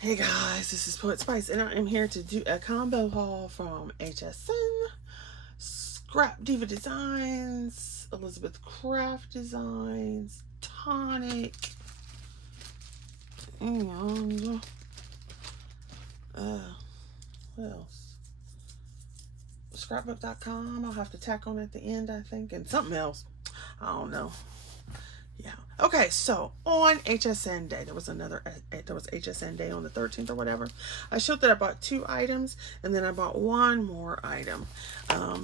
Hey guys, this is Poet Spice, and I am here to do a combo haul from HSN, Scrap Diva Designs, Elizabeth Craft Designs, Tonic, and what else? Scrapbook.com. I'll have to tack on at the end, I think, and something else. I don't know. Yeah. Okay, so on HSN Day, there was HSN Day on the 13th or whatever. I showed that I bought 2 items, and then I bought 1 more item. I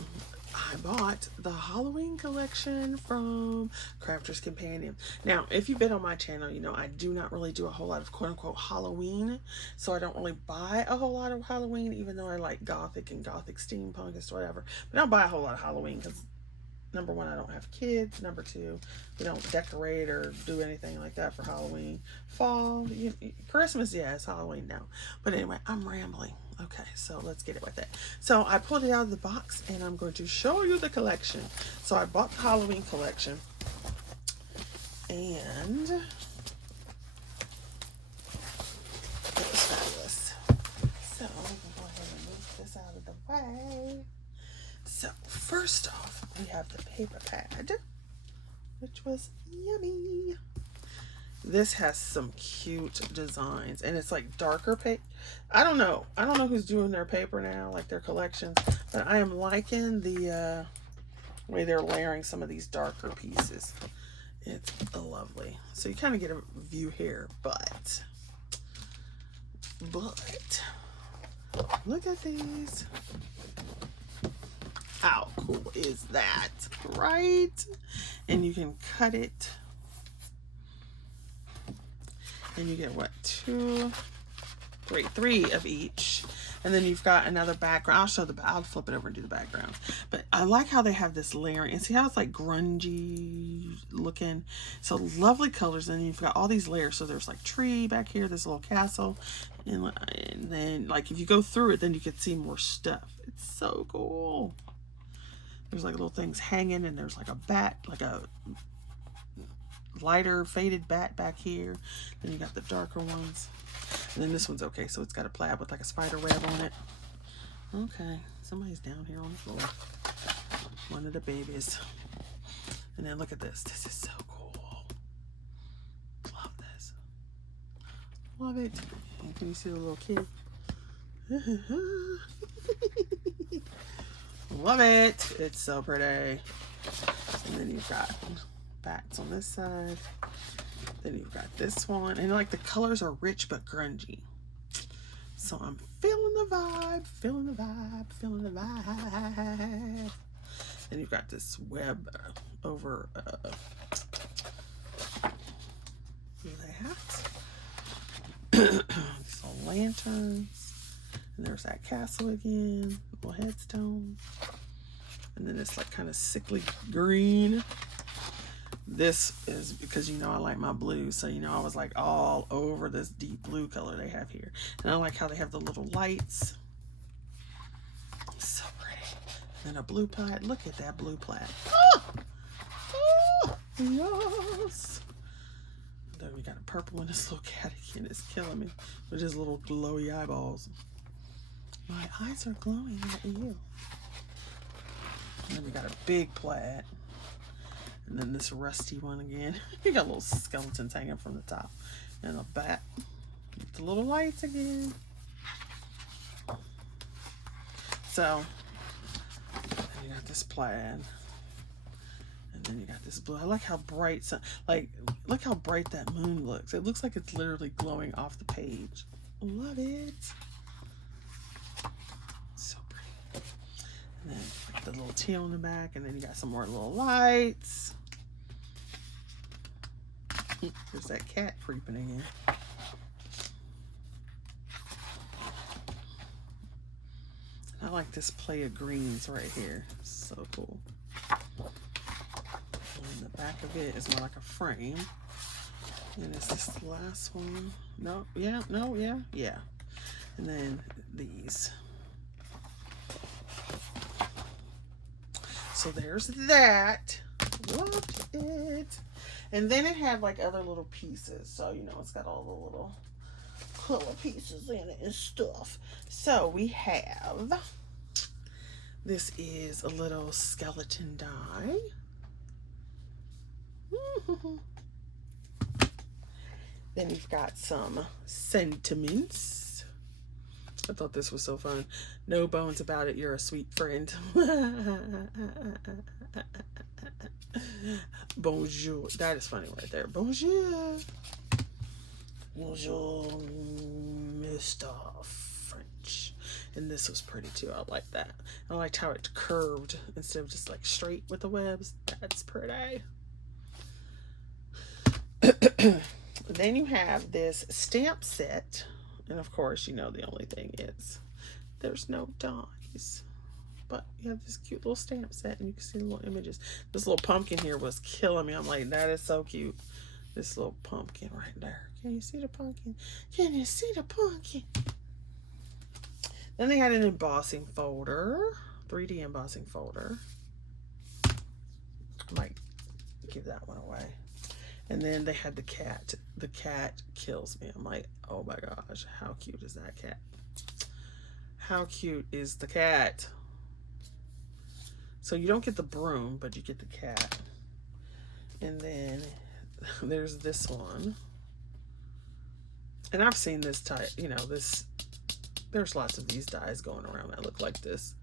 bought the Halloween collection from Crafter's Companion. Now, if you've been on my channel, you know I do not really do a whole lot of quote-unquote Halloween, so I don't really buy a whole lot of Halloween, even though I like Gothic and Gothic steampunk and whatever. But I don't buy a whole lot of Halloween because number 1, I don't have kids. Number 2, we don't decorate or do anything like that for Halloween. Fall, Christmas, yes. Halloween, no. But anyway, I'm rambling. Okay, so let's get it with it. So I pulled it out of the box, and I'm going to show you the collection. So I bought the Halloween collection, and it was fabulous. So we can go ahead and move this out of the way. So first off, we have the paper pad, which was yummy. This has some cute designs, and it's like darker paper. I don't know who's doing their paper now, like their collections, but I am liking the way they're layering some of these darker pieces. It's lovely. So you kind of get a view here, but look at these. How cool is that, right? And you can cut it, and you get what, 2, 3 of each, and then you've got another background. I'll flip it over and do the background. But I like how they have this layering, and see how it's like grungy looking. So lovely colors, and you've got all these layers. So there's like tree back here, this little castle, and then like if you go through it, then you can see more stuff. It's so cool. There's like little things hanging, and there's like a bat, like a lighter faded bat back here. Then you got the darker ones, and then this one's okay, so it's got a plaid with like a spider web on it. Okay, somebody's down here on the floor. One of the babies. And then look at this. This is so cool. Love this. Love it. And can you see the little kid? Love it. It's so pretty. And then you've got bats on this side. Then you've got this one. And like the colors are rich but grungy. So I'm feeling the vibe, feeling the vibe, feeling the vibe. Then you've got this web over that. These little lanterns. And there's that castle again, little headstone. And then it's like kind of sickly green. This is because, you know, I like my blue. So, you know, I was like all over this deep blue color they have here. And I like how they have the little lights. So pretty. And then a blue plaid. Look at that blue plaid. Oh! Oh! Yes! Then we got a purple one. This little cattykin is killing me with his little glowy eyeballs. My eyes are glowing at you. And then we got a big plaid. And then this rusty one again. You got little skeletons hanging from the top. And a bat. The little lights again. So, you got this plaid. And then you got this blue. I like how bright, look how bright that moon looks. It looks like it's literally glowing off the page. Love it. And then the little teal in the back, and then you got some more little lights. There's that cat creeping again. I like this play of greens right here. So cool. And the back of it is more like a frame. And it's this last one. No, yeah, no, yeah, yeah. And then these. So there's that. Loved it. And then it had like other little pieces. So, you know, it's got all the little color pieces in it and stuff. So we have, this is a little skeleton die. Then you've got some sentiments. I thought this was so fun. No bones about it, you're a sweet friend. Bonjour. That is funny right there. Bonjour. Bonjour, Mr. French. And this was pretty too. I like that. I liked how it curved instead of just like straight with the webs. That's pretty. Then you have this stamp set. And of course, you know, the only thing is there's no dies. But you have this cute little stamp set and you can see the little images. This little pumpkin here was killing me. I'm like, that is so cute. This little pumpkin right there. Can you see the pumpkin? Can you see the pumpkin? Then they had an embossing folder. 3D embossing folder. I might give that one away. And then they had the cat. The cat kills me. I'm like, oh my gosh, how cute is that cat? How cute is the cat? So you don't get the broom, but you get the cat. And then there's this one. And I've seen this type, you know, this, there's lots of these dies going around that look like this.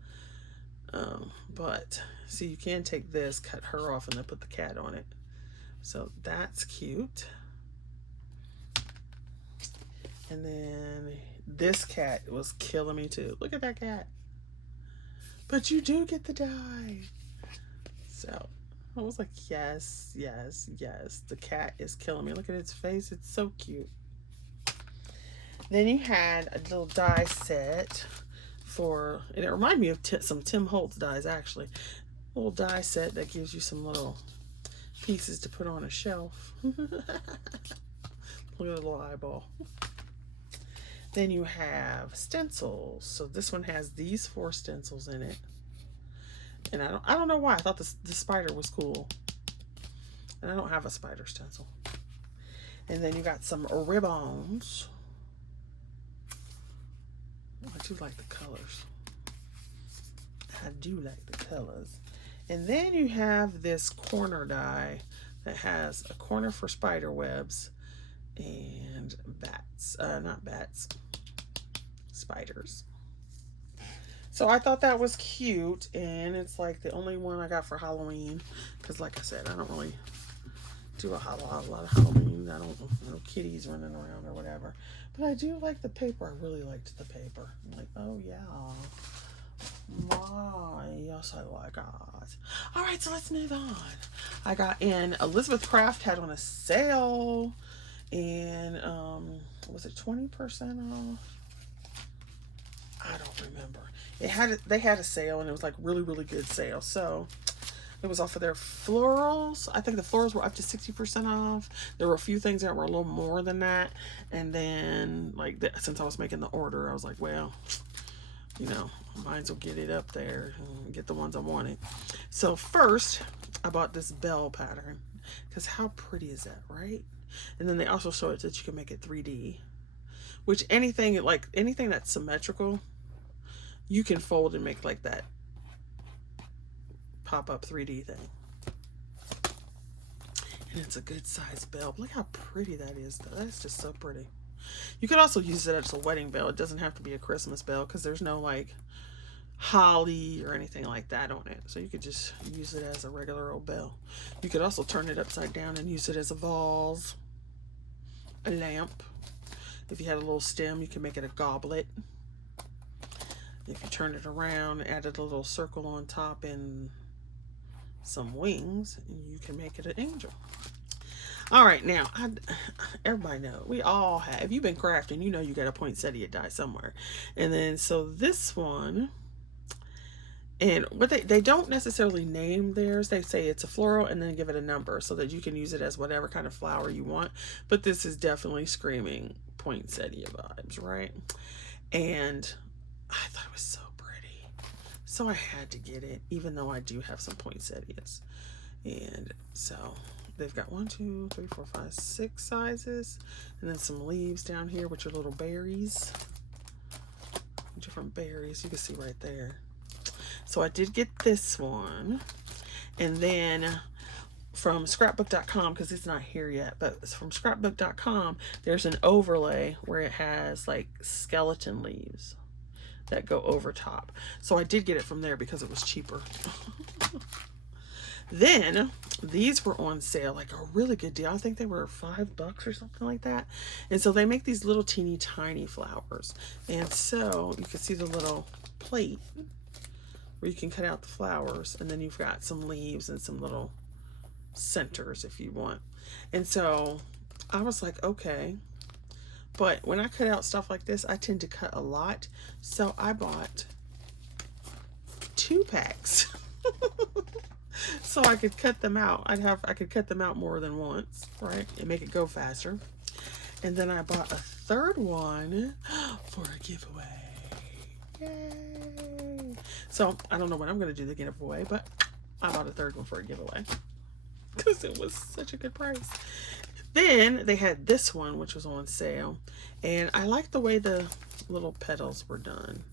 But see, you can take this, cut her off, and then put the cat on it. So that's cute. And then this cat was killing me too. Look at that cat. But you do get the die. So I was like, yes, yes, yes. The cat is killing me. Look at its face. It's so cute. Then you had a little die set for, and it reminded me of some Tim Holtz dies actually. A little die set that gives you some little pieces to put on a shelf. Look at the little eyeball. Then you have stencils. So this one has these 4 stencils in it. And I don't know why. I thought the spider was cool. And I don't have a spider stencil. And then you got some ribbons. I do like the colors. I do like the colors. And then you have this corner die that has a corner for spider webs and bats. Not bats. Spiders. So I thought that was cute. And it's like the only one I got for Halloween. Because like I said, I don't really do a lot of Halloween. I don't know kitties running around or whatever. But I do like the paper. I really liked the paper. I'm like, oh yeah. My, yes, I like it. All right, so let's move on. I got in Elizabeth Craft had on a sale, and was it 20% off? I don't remember. They had a sale, and it was like really good sale. So it was off of their florals. I think the florals were up to 60% off. There were a few things that were a little more than that, and then like since I was making the order, I was like, well, you know, might as well get it up there and get the ones I wanted. So first, I bought this bell pattern because how pretty is that, right? And then they also show it that you can make it 3D, which anything that's symmetrical, you can fold and make like that pop-up 3D thing. And it's a good size bell. Look how pretty that is though. That's just so pretty. You could also use it as a wedding bell. It doesn't have to be a Christmas bell because there's no like holly or anything like that on it. So you could just use it as a regular old bell. You could also turn it upside down and use it as a vase, a lamp. If you had a little stem, you can make it a goblet. If you turn it around, added a little circle on top and some wings, you can make it an angel. All right, now, everybody know, we all have, if you've been crafting, you know you got a poinsettia die somewhere. And then, so this one, and what they don't necessarily name theirs. They say it's a floral and then give it a number so that you can use it as whatever kind of flower you want. But this is definitely screaming poinsettia vibes, right? And I thought it was so pretty. So I had to get it, even though I do have some poinsettias. And so they've got 1, 2, 3, 4, 5, 6 sizes, and then some leaves down here, which are little berries, different berries. You can see right there. So I did get this one, and then from scrapbook.com, because it's not here yet, but from scrapbook.com, there's an overlay where it has like skeleton leaves that go over top. So I did get it from there because it was cheaper. Then these were on sale, like a really good deal. I think they were $5 or something like that. And so they make these little teeny tiny flowers. And so you can see the little plate where you can cut out the flowers, and then you've got some leaves and some little centers if you want. And so I was like, okay. But when I cut out stuff like this, I tend to cut a lot. So I bought 2 packs. So I could cut them out. I could cut them out more than once, right? And make it go faster. And then I bought a 3rd one for a giveaway. Yay! So I don't know when I'm going to do the giveaway, but I bought a 3rd one for a giveaway because it was such a good price. Then they had this one, which was on sale, and I like the way the little petals were done.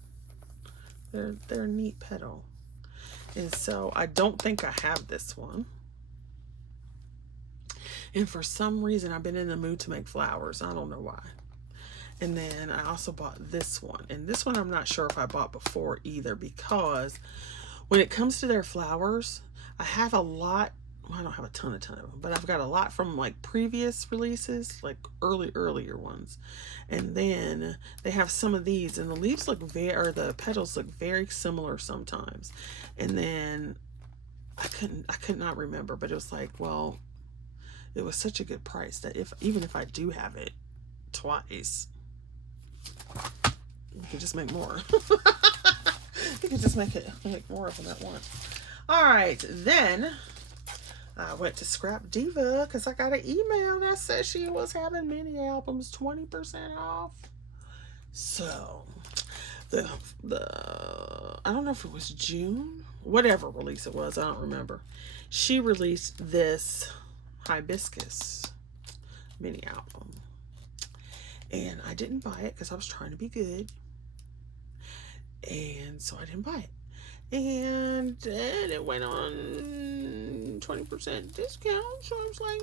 They're a neat petal. And so I don't think I have this one. And for some reason, I've been in the mood to make flowers. I don't know why. And then I also bought this one. And this one I'm not sure if I bought before either, because when it comes to their flowers, I have a lot. Well, I don't have a ton of them, but I've got a lot from like previous releases, like earlier ones. And then they have some of these, and the leaves look or the petals look very similar sometimes. And then I could not remember, but it was like, well, it was such a good price that even if I do have it twice, you can just make more. You can just make more of them at once. All right, then I went to Scrap Diva because I got an email that said she was having mini albums 20% off. So the I don't know if it was June, whatever release it was, I don't remember. She released this Hibiscus mini album, and I didn't buy it because I was trying to be good, and so I didn't buy it. And then it went on 20% discount, so I was like,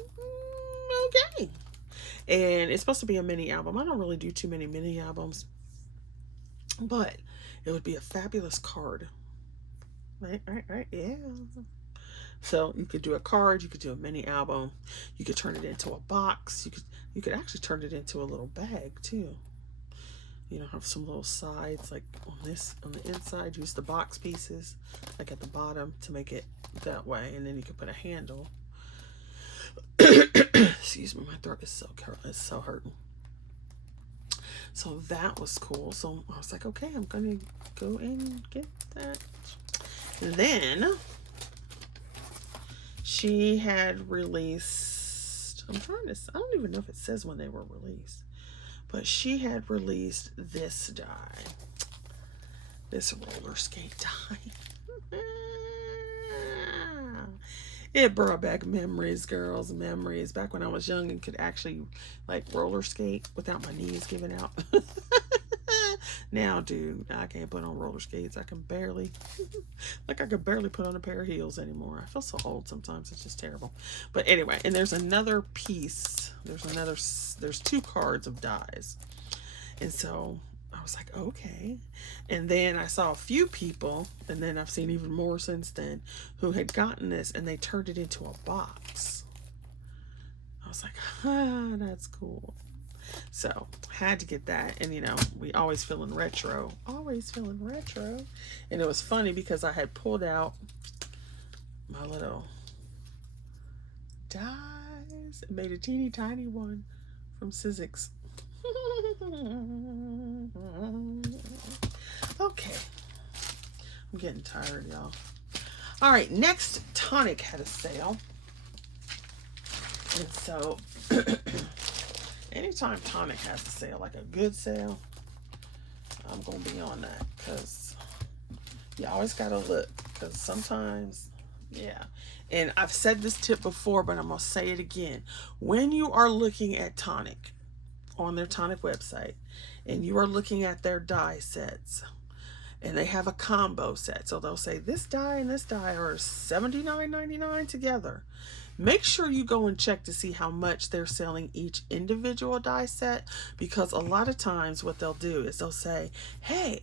okay. And it's supposed to be a mini album. I don't really do too many mini albums, but it would be a fabulous card. Right, yeah. So you could do a card, you could do a mini album, you could turn it into a box, you could actually turn it into a little bag too. You know, have some little sides like on the inside, use the box pieces like at the bottom to make it that way, and then you can put a handle. Excuse me, my throat is so hurting. So that was cool. So I was like, okay, I'm gonna go and get that. And then she had released, I don't even know if it says when they were released, but she had released this die, this roller skate die. It brought back memories, girls, memories. Back when I was young and could actually like roller skate without my knees giving out. Now, dude, I can't put on roller skates. I can barely put on a pair of heels anymore. I feel so old sometimes. It's just terrible. But anyway, and there's another piece. There's 2 cards of dies. And so I was like, okay. And then I saw a few people, and then I've seen even more since then, who had gotten this and they turned it into a box. I was like, that's cool. So had to get that. And you know, we always feeling retro. And it was funny because I had pulled out my little dies and made a teeny tiny one from Sizzix. Okay, I'm getting tired, y'all. All right, next, Tonic had a sale, and so anytime Tonic has a sale, like a good sale, I'm gonna be on that, because you always gotta look, because sometimes Yeah. And I've said this tip before, but I'm going to say it again. When you are looking at Tonic on their Tonic website and you are looking at their die sets and they have a combo set, so they'll say this die and this die are $79.99 together. Make sure you go and check to see how much they're selling each individual die set, because a lot of times what they'll do is they'll say, hey,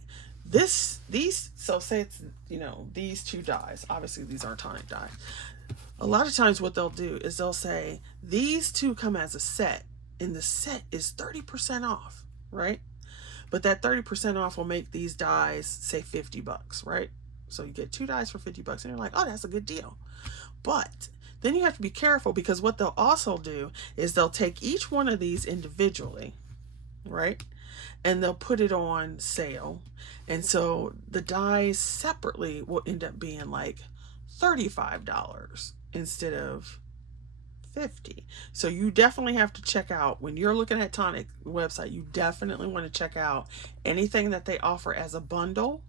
so say it's, you know, these two dies. Obviously these aren't Tonic die. A lot of times what they'll do is they'll say these two come as a set and the set is 30% off, right? But that 30% off will make these dies say $50, right? So you get two dies for $50 and you're like, oh, that's a good deal. But then you have to be careful, because what they'll also do is they'll take each one of these individually, right? And they'll put it on sale. And so the dies separately will end up being like $35 instead of $50. So you definitely have to check out, when you're looking at Tonic website, you definitely want to check out anything that they offer as a bundle.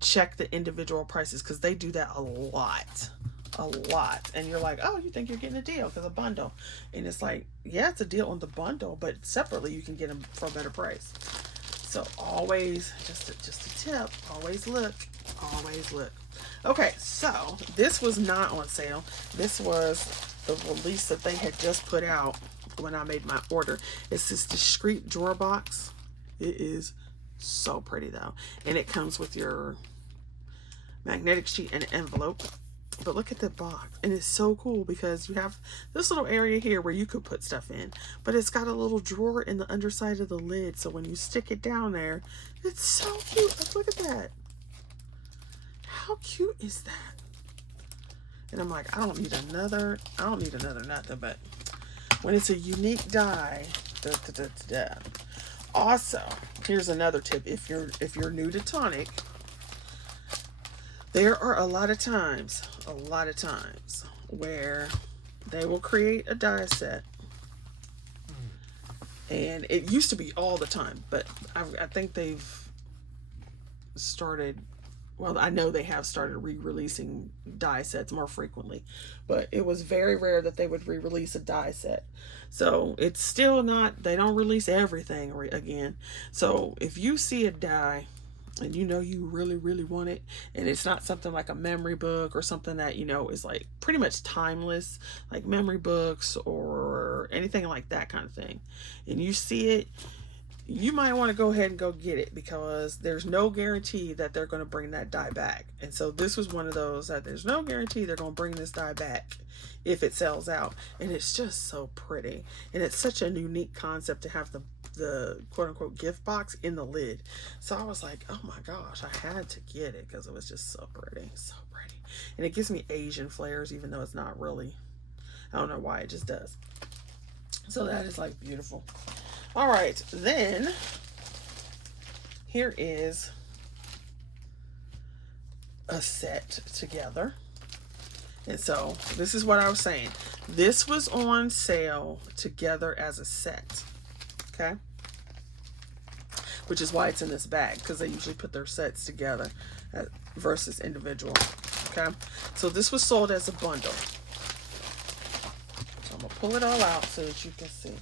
Check the individual prices, because they do that a lot. And you're like, oh, you think you're getting a deal because a bundle, and it's like, yeah, it's a deal on the bundle, but separately you can get them for a better price. So always, just a tip, always look. Okay, so this was not on sale. This was the release that they had just put out when I made my order. It's this discreet drawer box. It is so pretty though, and it comes with your magnetic sheet and an envelope. But look at the box, and it's so cool because you have this little area here where you could put stuff in, but it's got a little drawer in the underside of the lid, so when you stick it down there, it's so cute. Like, look at that. How cute is that? And I'm like, I don't need another nothing, but when it's a unique die, Also, here's another tip. If you're new to Tonic, there are a lot of times where they will create a die set, and it used to be all the time, but I think they've started, well, I know they have started re-releasing die sets more frequently, but it was very rare that they would re-release a die set. So it's still not, they don't release everything again. So if you see a die and you know you really, really want it, and it's not something like a memory book or something that, you know, is like pretty much timeless, like memory books or anything like that kind of thing, and you see it, you might want to go ahead and go get it, because there's no guarantee that they're going to bring that die back. And so this was one of those that there's no guarantee they're going to bring this die back if it sells out. And it's just so pretty, and it's such a unique concept to have the quote-unquote gift box in the lid. So I was like, oh my gosh, I had to get it because it was just so pretty, and it gives me Asian flares, even though it's not really. I don't know why, it just does. So that is like beautiful. All right, then here is a set together. And so this is what I was saying. This was on sale together as a set, okay? Which is why it's in this bag, because they usually put their sets together versus individual, okay? So this was sold as a bundle. So I'm gonna pull it all out so that you can see.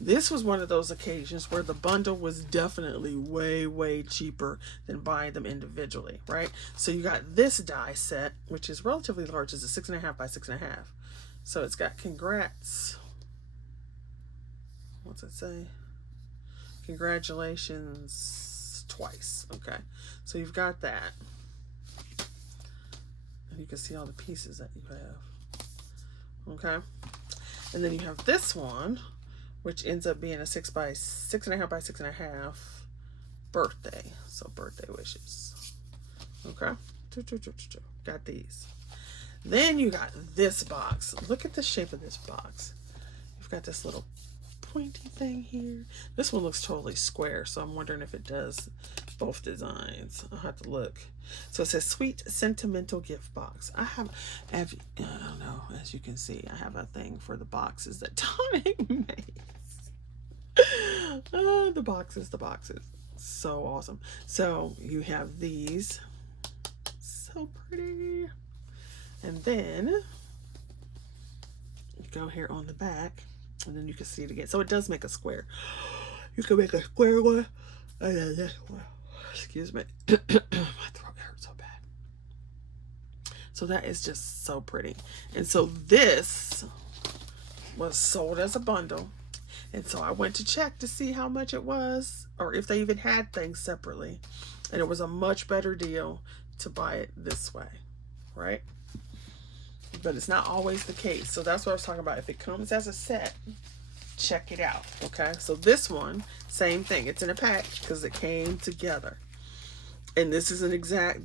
This was one of those occasions where the bundle was definitely way, way cheaper than buying them individually, right? So you got this die set, which is relatively large. It's a 6.5 by 6.5. So it's got congrats. What's it say? Congratulations twice. Okay. So you've got that. And you can see all the pieces that you have. Okay. And then you have this one, which ends up being a 6.5 by 6.5 birthday. So birthday wishes. Okay. Got these. Then you got this box. Look at the shape of this box. You've got this little pointy thing here. This one looks totally square, so I'm wondering if it does both designs. I'll have to look. So it says sweet sentimental gift box. I don't know, as you can see, I have a thing for the boxes that Tonic makes. The boxes. So awesome. So you have these. So so pretty. And then you go here on the back, and then you can see it again. So it does make a square. You can make a square one, and then this one. Excuse me. My throat hurts so bad. So that is just so pretty. And so this was sold as a bundle. And so I went to check to see how much it was, or if they even had things separately. And it was a much better deal to buy it this way, right? But it's not always the case. So that's what I was talking about. If it comes as a set, check it out, okay? So this one, same thing. It's in a pack because it came together. And this is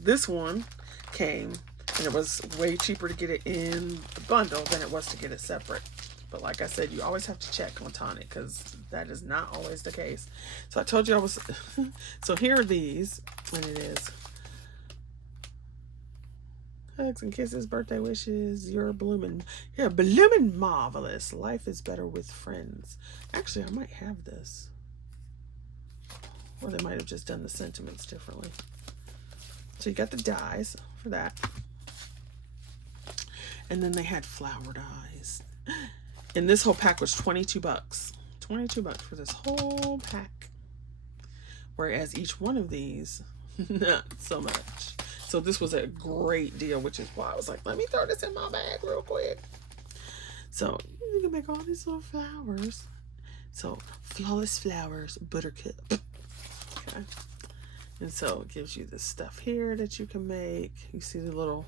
this one came, and it was way cheaper to get it in the bundle than it was to get it separate. But like I said, you always have to check on Tonic because that is not always the case. So I told you I was... So here are these, and it is hugs and kisses, birthday wishes, you're blooming marvelous. Life is better with friends. Actually, I might have this. Or they might have just done the sentiments differently. So you got the dies for that. And then they had flower dies. And this whole pack was 22 bucks. 22 bucks for this whole pack. Whereas each one of these, not so much. So this was a great deal, which is why I was like, let me throw this in my bag real quick. So you can make all these little flowers. So flawless flowers, buttercup. Okay. And so it gives you this stuff here that you can make. You see the little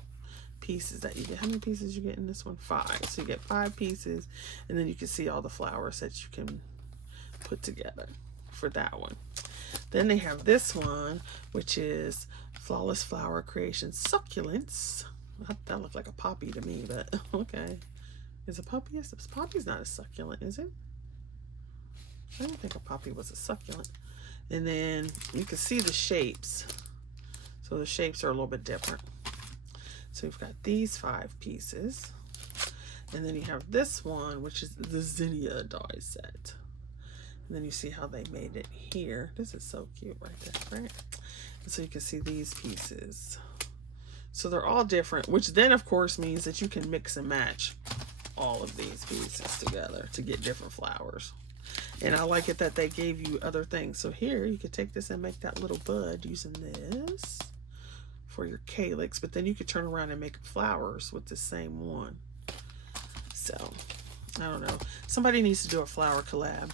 pieces that you get. How many pieces you get in this one? 5. So you get 5 pieces, and then you can see all the flowers that you can put together for that one. Then they have this one, which is Flawless Flower Creation Succulents. That looked like a poppy to me, but okay. Is a poppy? Poppy's not a succulent, is it? I don't think a poppy was a succulent. And then you can see the shapes. So the shapes are a little bit different. So you've got these 5 pieces. And then you have this one, which is the Zinnia die set. And then you see how they made it here. This is so cute right there, right? And so you can see these pieces. So they're all different, which then of course means that you can mix and match all of these pieces together to get different flowers. And I like it that they gave you other things. So here you could take this and make that little bud using this for your calyx, but then you could turn around and make flowers with the same one. So I don't know, somebody needs to do a flower collab.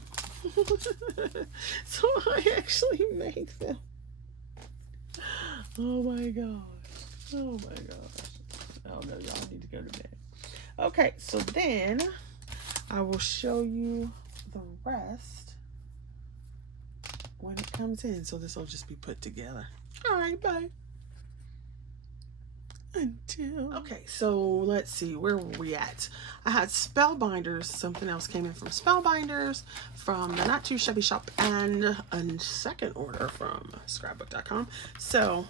So I actually make them. Oh my gosh, oh my gosh. Oh no, y'all need to go to bed. Okay, so then I will show you the rest when it comes in. So this will just be put together. All right, bye. Okay, so let's see, where were we at? I had Spellbinders. Something else came in from Spellbinders, from the Not Too Shabby Shop, and a second order from scrapbook.com. So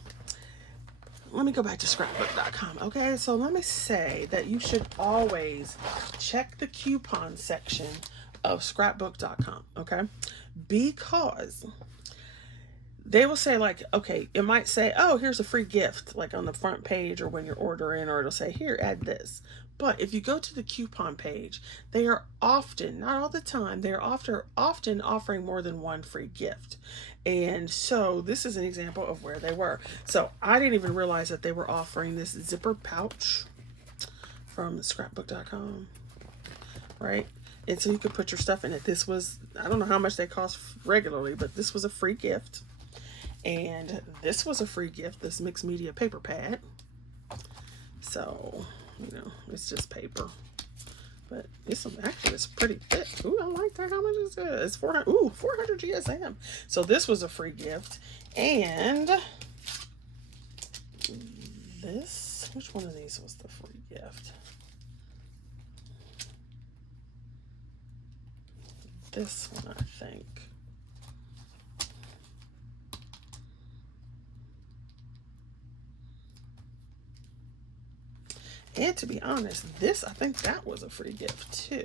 let me go back to scrapbook.com. Okay, so let me say that you should always check the coupon section of scrapbook.com. Okay, because they will say, like, okay, it might say, oh, here's a free gift, like on the front page or when you're ordering, or it'll say, here, add this. But if you go to the coupon page, they are often, not all the time, they are often offering more than one free gift. And so this is an example of where they were. So I didn't even realize that they were offering this zipper pouch from scrapbook.com, right? And so you could put your stuff in it. This was, I don't know how much they cost regularly, but this was a free gift. And this was a free gift, this mixed media paper pad. So, you know, it's just paper. But it's actually, it's pretty thick. Ooh, I like that. How much is it? It's 400. Ooh, 400 GSM. So this was a free gift. And this, which one of these was the free gift? This one, I think. And to be honest, this, I think that was a free gift too.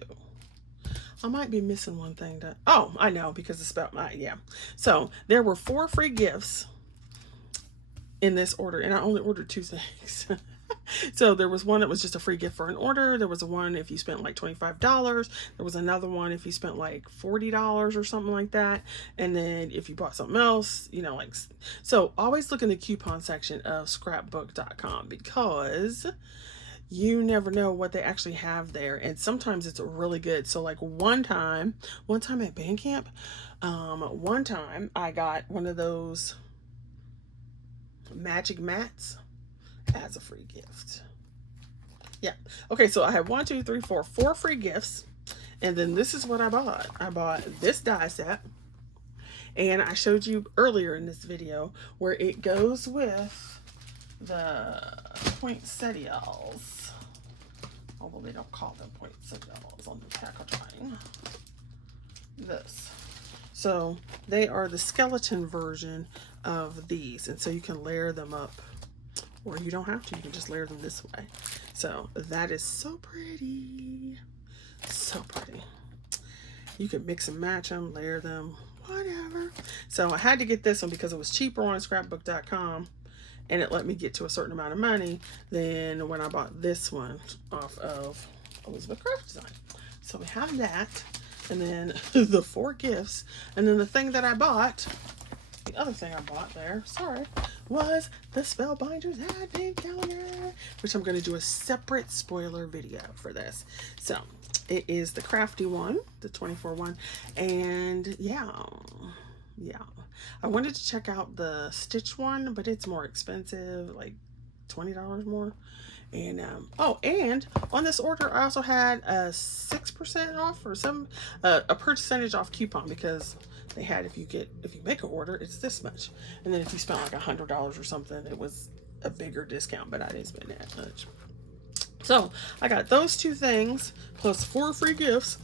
I might be missing one thing that, oh, I know, because it's about my, yeah. So there were 4 free gifts in this order, and I only ordered 2 things. So there was one that was just a free gift for an order. There was one if you spent like $25. There was another one if you spent like $40 or something like that. And then if you bought something else, you know, like, so always look in the coupon section of scrapbook.com, because you never know what they actually have there, and sometimes it's really good. So like one time at band camp, one time I got one of those magic mats as a free gift. Yeah. Okay, so I had 4 free gifts, and then this is what I bought. I bought this die set, and I showed you earlier in this video where it goes with the poinsettias, although they don't call them poinsettias on the packaging. This. So they are the skeleton version of these, and so you can layer them up, or you don't have to. You can just layer them this way. So that is so pretty. So pretty. You can mix and match them, layer them, whatever. So I had to get this one because it was cheaper on scrapbook.com, and it let me get to a certain amount of money than when I bought this one off of Elizabeth Craft Design. So we have that, and then the 4 gifts, and then the thing that I bought, the other thing I bought there, sorry, was the Spellbinders Advent Calendar, which I'm going to do a separate spoiler video for this. So it is the crafty one, the 24 one, and yeah, I wanted to check out the stitch one, but it's more expensive, like $20 more. And oh, and on this order I also had a 6% off or some a percentage off coupon, because they had, if you make an order, it's this much, and then if you spent like $100 or something, it was a bigger discount, but I didn't spend that much. So I got those 2 things plus 4 free gifts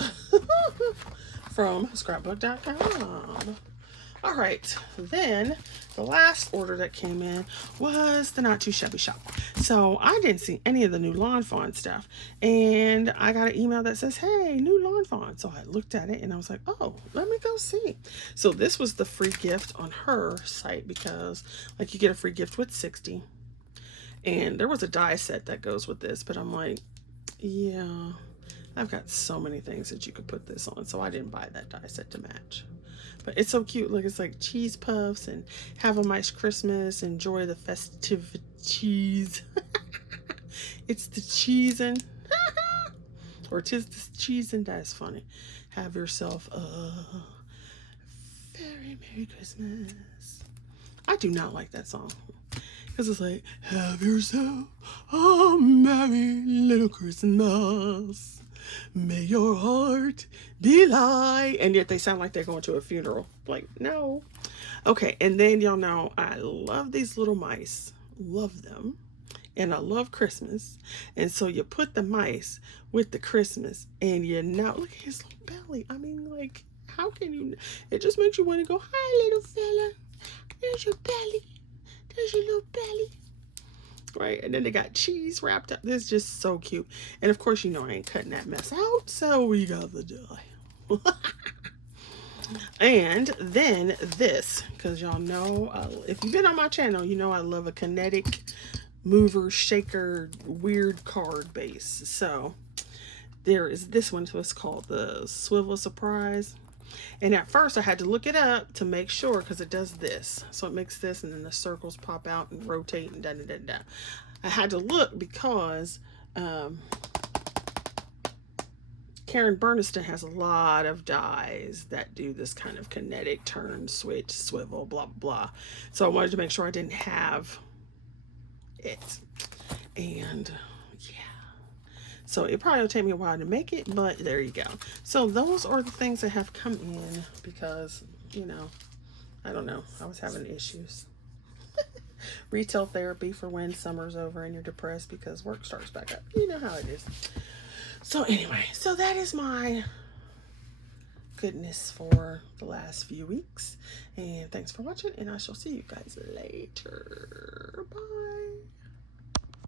from scrapbook.com. All right, then the last order that came in was the Not Too Shabby shop. So I didn't see any of the new Lawn Fawn stuff, and I got an email that says, hey, new Lawn Fawn. So I looked at it and I was like, oh, let me go see. So this was the free gift on her site, because like you get a free gift with 60, and there was a die set that goes with this, but I'm like, yeah, I've got so many things that you could put this on, so I didn't buy that die set to match. But it's so cute. Look, it's like cheese puffs and have a nice Christmas. Enjoy the festive cheese. It's the cheesin'. Or 'tis the cheesin'. That's funny. Have yourself a very Merry Christmas. I do not like that song, because it's like, have yourself a merry little Christmas. May your heart be light. And yet they sound like they're going to a funeral. Like, no. Okay, and then y'all know I love these little mice. Love them. And I love Christmas. And so you put the mice with the Christmas, and you know, look at his little belly. I mean, like, how can you? It just makes you want to go, hi, little fella. There's your belly. There's your little belly. Right, and then they got cheese wrapped up. This is just so cute. And of course, you know I ain't cutting that mess out, so we got the die. And then this, because y'all know, if you've been on my channel, you know I love a kinetic mover, shaker, weird card base. So there is this one, so it's called the Swivel Surprise. And at first I had to look it up to make sure, because it does this. So it makes this, and then the circles pop out and rotate and da-da-da-da. I had to look because Karen Burniston has a lot of dies that do this kind of kinetic turn, switch, swivel, blah, blah. So I wanted to make sure I didn't have it. And yeah. So it probably will take me a while to make it, but there you go. So those are the things that have come in, because, you know, I don't know, I was having issues. Retail therapy for when summer's over and you're depressed because work starts back up. You know how it is. So anyway, so that is my goodness for the last few weeks. And thanks for watching, and I shall see you guys later. Bye.